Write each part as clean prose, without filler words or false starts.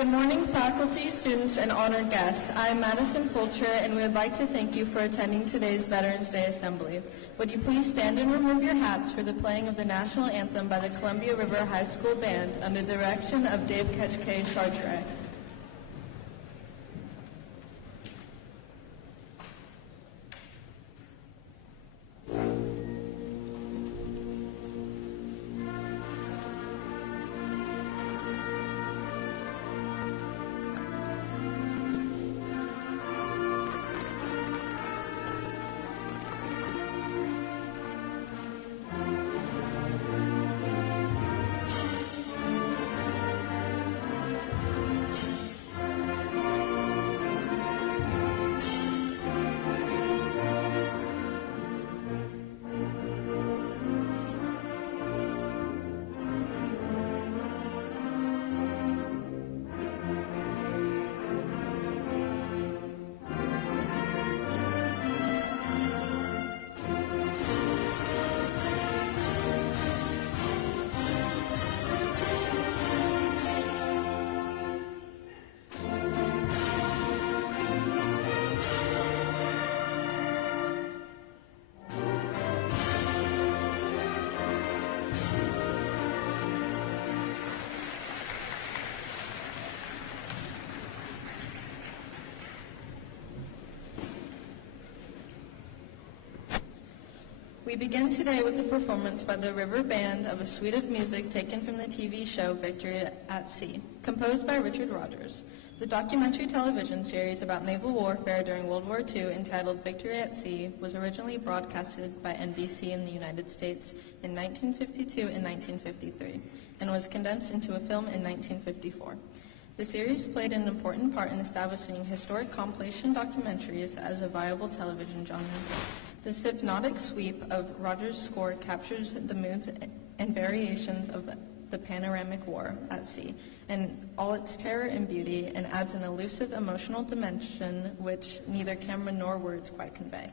Good morning, faculty, students, and honored guests. I'm Madison Fulcher, and we would like to thank you for attending today's Veterans Day Assembly. Would you please stand and remove your hats for the playing of the National Anthem by the Columbia River High School Band under the direction of Dave Ketchke Chargeret. We begin today with a performance by the River Band of a suite of music taken from the TV show Victory at Sea, composed by Richard Rogers. The documentary television series about naval warfare during World War II entitled Victory at Sea was originally broadcasted by NBC in the United States in 1952 and 1953 and was condensed into a film in 1954. The series played an important part in establishing historic compilation documentaries as a viable television genre. The hypnotic sweep of Rogers' score captures the moods and variations of the panoramic war at sea and all its terror and beauty, and adds an elusive emotional dimension which neither camera nor words quite convey.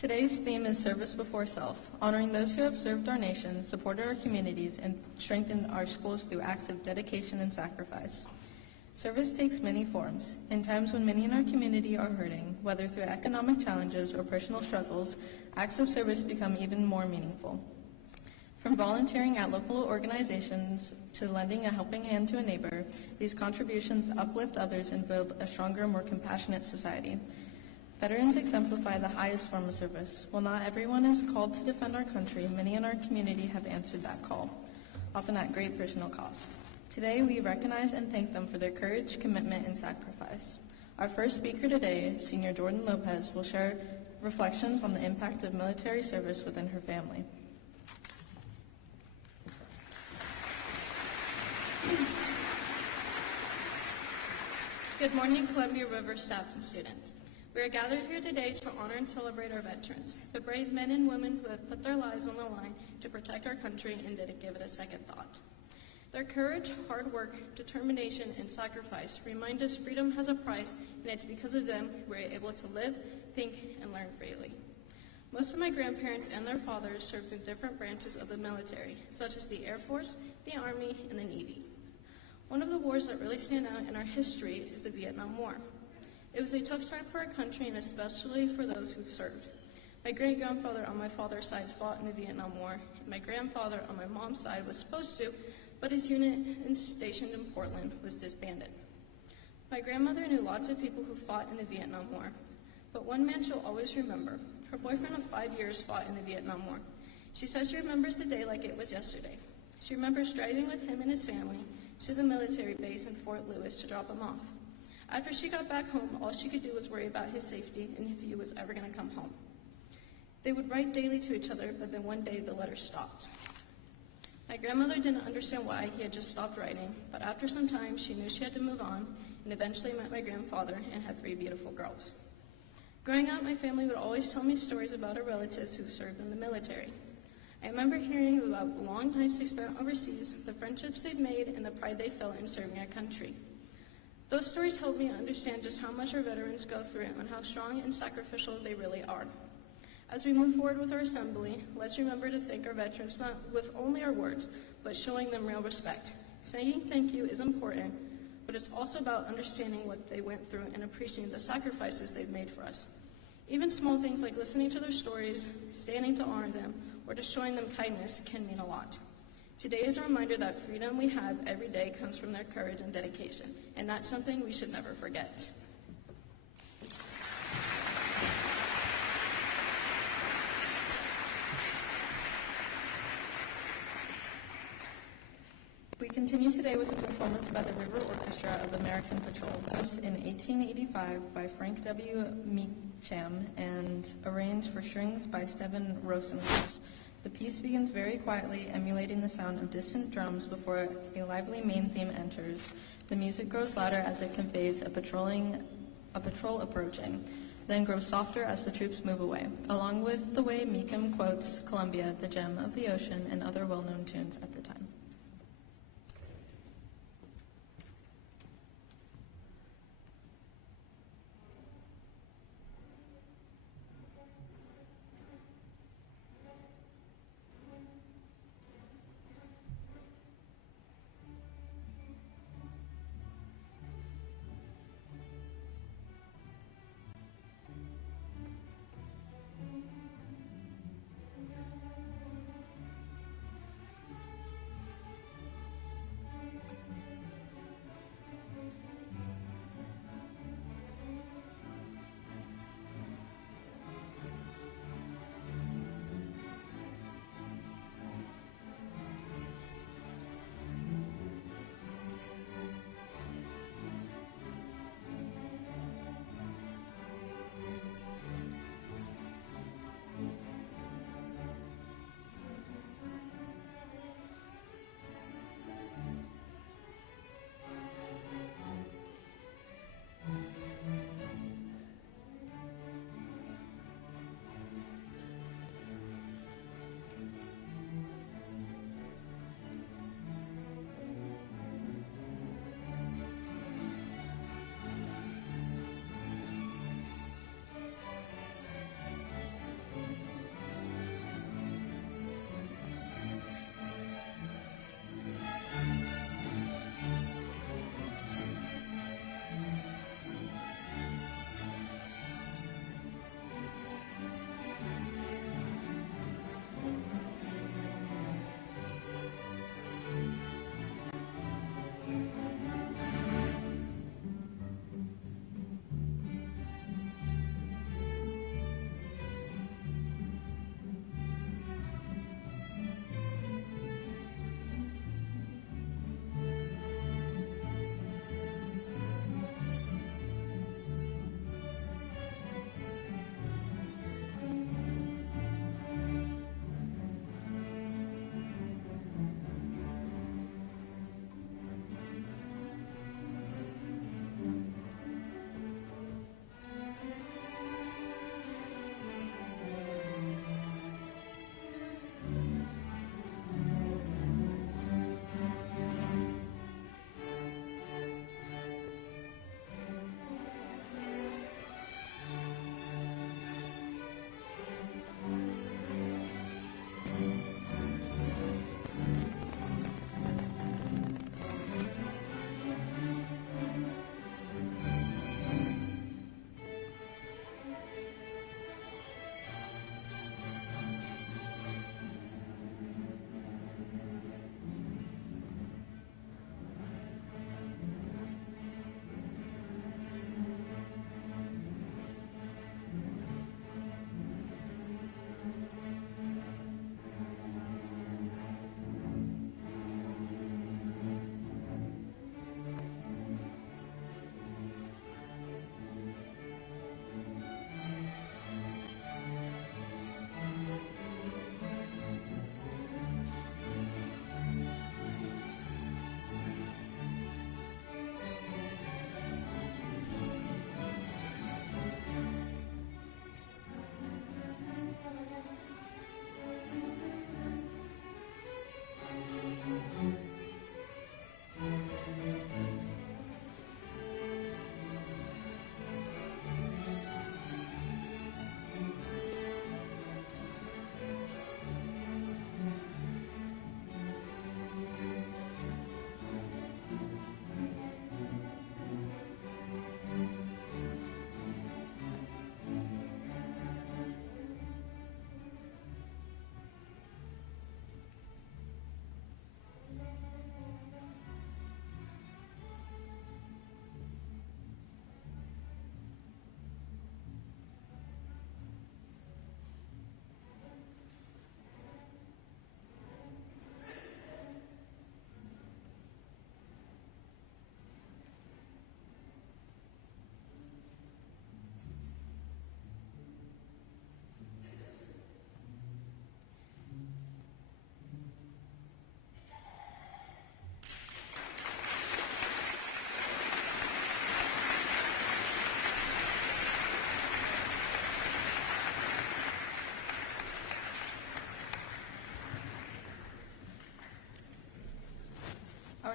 Today's theme is Service Before Self, honoring those who have served our nation, supported our communities, and strengthened our schools through acts of dedication and sacrifice. Service takes many forms. In times when many in our community are hurting, whether through economic challenges or personal struggles, acts of service become even more meaningful. From volunteering at local organizations to lending a helping hand to a neighbor, these contributions uplift others and build a stronger, more compassionate society. Veterans exemplify the highest form of service. While not everyone is called to defend our country, many in our community have answered that call, often at great personal cost. Today, we recognize and thank them for their courage, commitment, and sacrifice. Our first speaker today, Senior Jordan Lopez, will share reflections on the impact of military service within her family. Good morning, Columbia River staff and students. We are gathered here today to honor and celebrate our veterans, the brave men and women who have put their lives on the line to protect our country and didn't give it a second thought. Their courage, hard work, determination, and sacrifice remind us freedom has a price, and it's because of them we're able to live, think, and learn freely. Most of my grandparents and their fathers served in different branches of the military, such as the Air Force, the Army, and the Navy. One of the wars that really stand out in our history is the Vietnam War. It was a tough time for our country, and especially for those who served. My great-grandfather on my father's side fought in the Vietnam War, and my grandfather on my mom's side was supposed to, but his unit stationed in Portland was disbanded. My grandmother knew lots of people who fought in the Vietnam War, but one man she'll always remember. Her boyfriend of 5 years fought in the Vietnam War. She says she remembers the day like it was yesterday. She remembers driving with him and his family to the military base in Fort Lewis to drop him off. After she got back home, all she could do was worry about his safety and if he was ever going to come home. They would write daily to each other, but then one day the letters stopped. My grandmother didn't understand why he had just stopped writing, but after some time, she knew she had to move on and eventually met my grandfather and had 3 beautiful girls. Growing up, my family would always tell me stories about our relatives who served in the military. I remember hearing about the long nights they spent overseas, the friendships they've made, and the pride they felt in serving our country. Those stories helped me understand just how much our veterans go through and how strong and sacrificial they really are. As we move forward with our assembly, let's remember to thank our veterans not with only our words, but showing them real respect. Saying thank you is important, but it's also about understanding what they went through and appreciating the sacrifices they've made for us. Even small things like listening to their stories, standing to honor them, or just showing them kindness can mean a lot. Today is a reminder that freedom we have every day comes from their courage and dedication, and that's something we should never forget. We continue today with a performance by the River Orchestra of American Patrol, produced in 1885 by Frank W. Meacham and arranged for strings by Steven Rosenhaus. The piece begins very quietly, emulating the sound of distant drums before a lively main theme enters. The music grows louder as it conveys a patrol approaching, then grows softer as the troops move away, along with the way Meacham quotes Columbia, the gem of the ocean, and other well-known tunes at the time.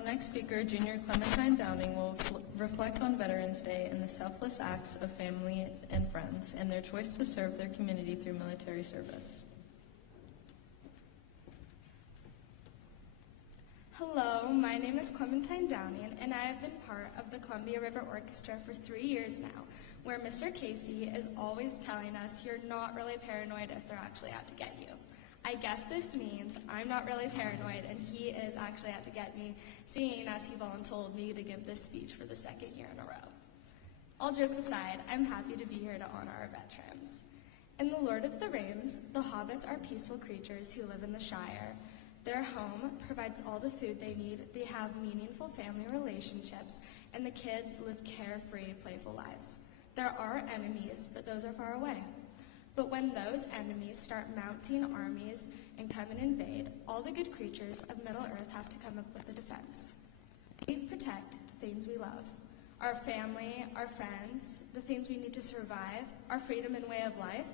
next speaker, Junior Clementine Downing, will reflect on Veterans Day and the selfless acts of family and friends and their choice to serve their community through military service. Hello, my name is Clementine Downing, and I have been part of the Columbia River Orchestra for 3 years now, where Mr. Casey is always telling us you're not really paranoid if they're actually out to get you. I guess this means I'm not really paranoid, and he is actually out to get me, seeing as he voluntold me to give this speech for the 2nd year in a row. All jokes aside, I'm happy to be here to honor our veterans. In The Lord of the Rings, the hobbits are peaceful creatures who live in the Shire. Their home provides all the food they need, they have meaningful family relationships, and the kids live carefree, playful lives. There are enemies, but those are far away. But when those enemies start mounting armies and come and invade, all the good creatures of Middle-earth have to come up with a defense. We protect the things we love. Our family, our friends, the things we need to survive, our freedom and way of life.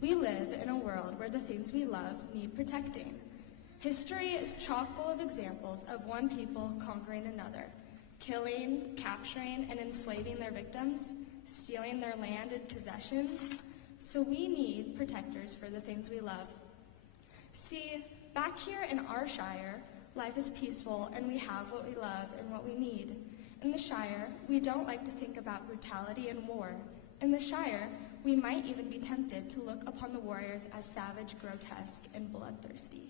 We live in a world where the things we love need protecting. History is chock full of examples of one people conquering another, killing, capturing, and enslaving their victims, stealing their land and possessions. So we need protectors for the things we love. See, back here in our Shire, life is peaceful and we have what we love and what we need. In the Shire, we don't like to think about brutality and war. In the Shire, we might even be tempted to look upon the warriors as savage, grotesque, and bloodthirsty.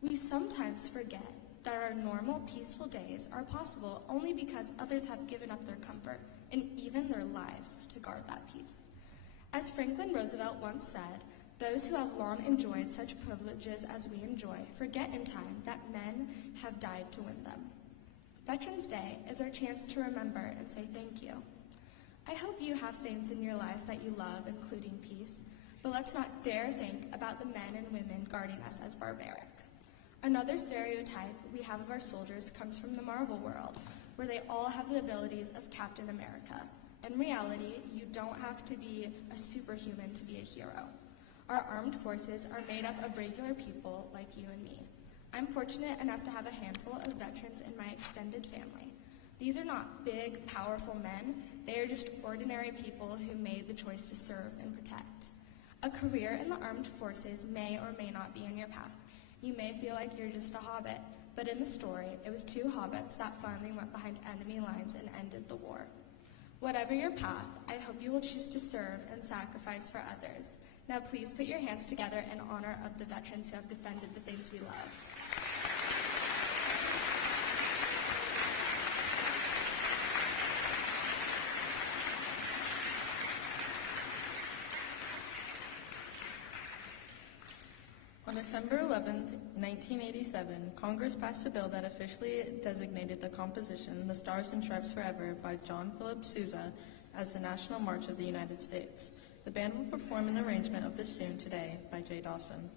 We sometimes forget that our normal, peaceful days are possible only because others have given up their comfort and even their lives to guard that peace. As Franklin Roosevelt once said, those who have long enjoyed such privileges as we enjoy forget in time that men have died to win them. Veterans Day is our chance to remember and say thank you. I hope you have things in your life that you love, including peace, but let's not dare think about the men and women guarding us as barbaric. Another stereotype we have of our soldiers comes from the Marvel world, where they all have the abilities of Captain America. In reality, you don't have to be a superhuman to be a hero. Our armed forces are made up of regular people like you and me. I'm fortunate enough to have a handful of veterans in my extended family. These are not big, powerful men. They are just ordinary people who made the choice to serve and protect. A career in the armed forces may or may not be in your path. You may feel like you're just a hobbit, but in the story, it was 2 hobbits that finally went behind enemy lines and ended the war. Whatever your path, I hope you will choose to serve and sacrifice for others. Now please put your hands together in honor of the veterans who have defended the things we love. On December 11, 1987, Congress passed a bill that officially designated the composition "The Stars and Stripes Forever" by John Philip Sousa as the National March of the United States. The band will perform an arrangement of this tune today by Jay Dawson.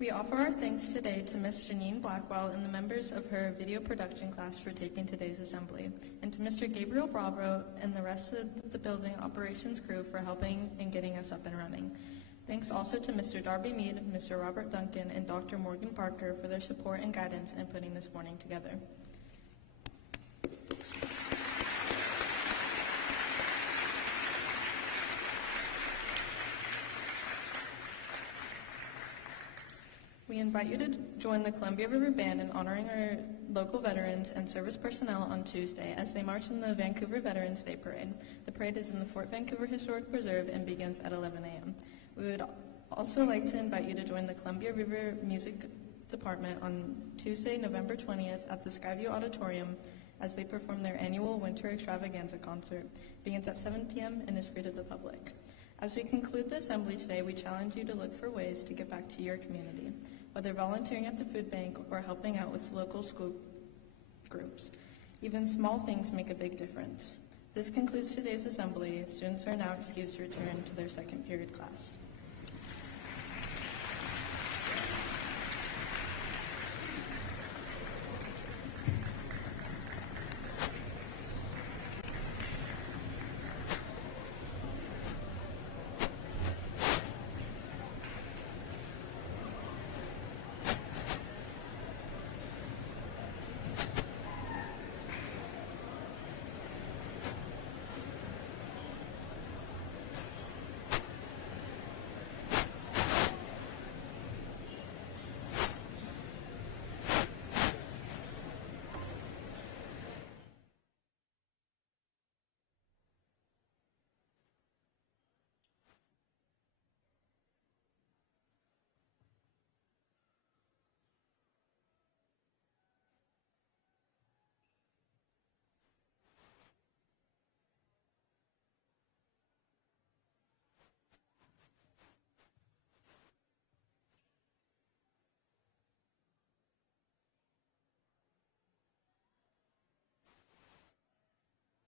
We offer our thanks today to Ms. Janine Blackwell and the members of her video production class for taping today's assembly, and to Mr. Gabriel Bravo and the rest of the building operations crew for helping and getting us up and running. Thanks also to Mr. Darby Mead, Mr. Robert Duncan, and Dr. Morgan Parker for their support and guidance in putting this morning together. We invite you to join the Columbia River Band in honoring our local veterans and service personnel on Tuesday as they march in the Vancouver Veterans Day Parade. The parade is in the Fort Vancouver Historic Preserve and begins at 11 a.m. We would also like to invite you to join the Columbia River Music Department on Tuesday, November 20th at the Skyview Auditorium as they perform their annual Winter Extravaganza concert. It begins at 7 p.m. and is free to the public. As we conclude the assembly today, we challenge you to look for ways to give back to your community, whether volunteering at the food bank or helping out with local school groups. Even small things make a big difference. This concludes today's assembly. Students are now excused to return to their second period class.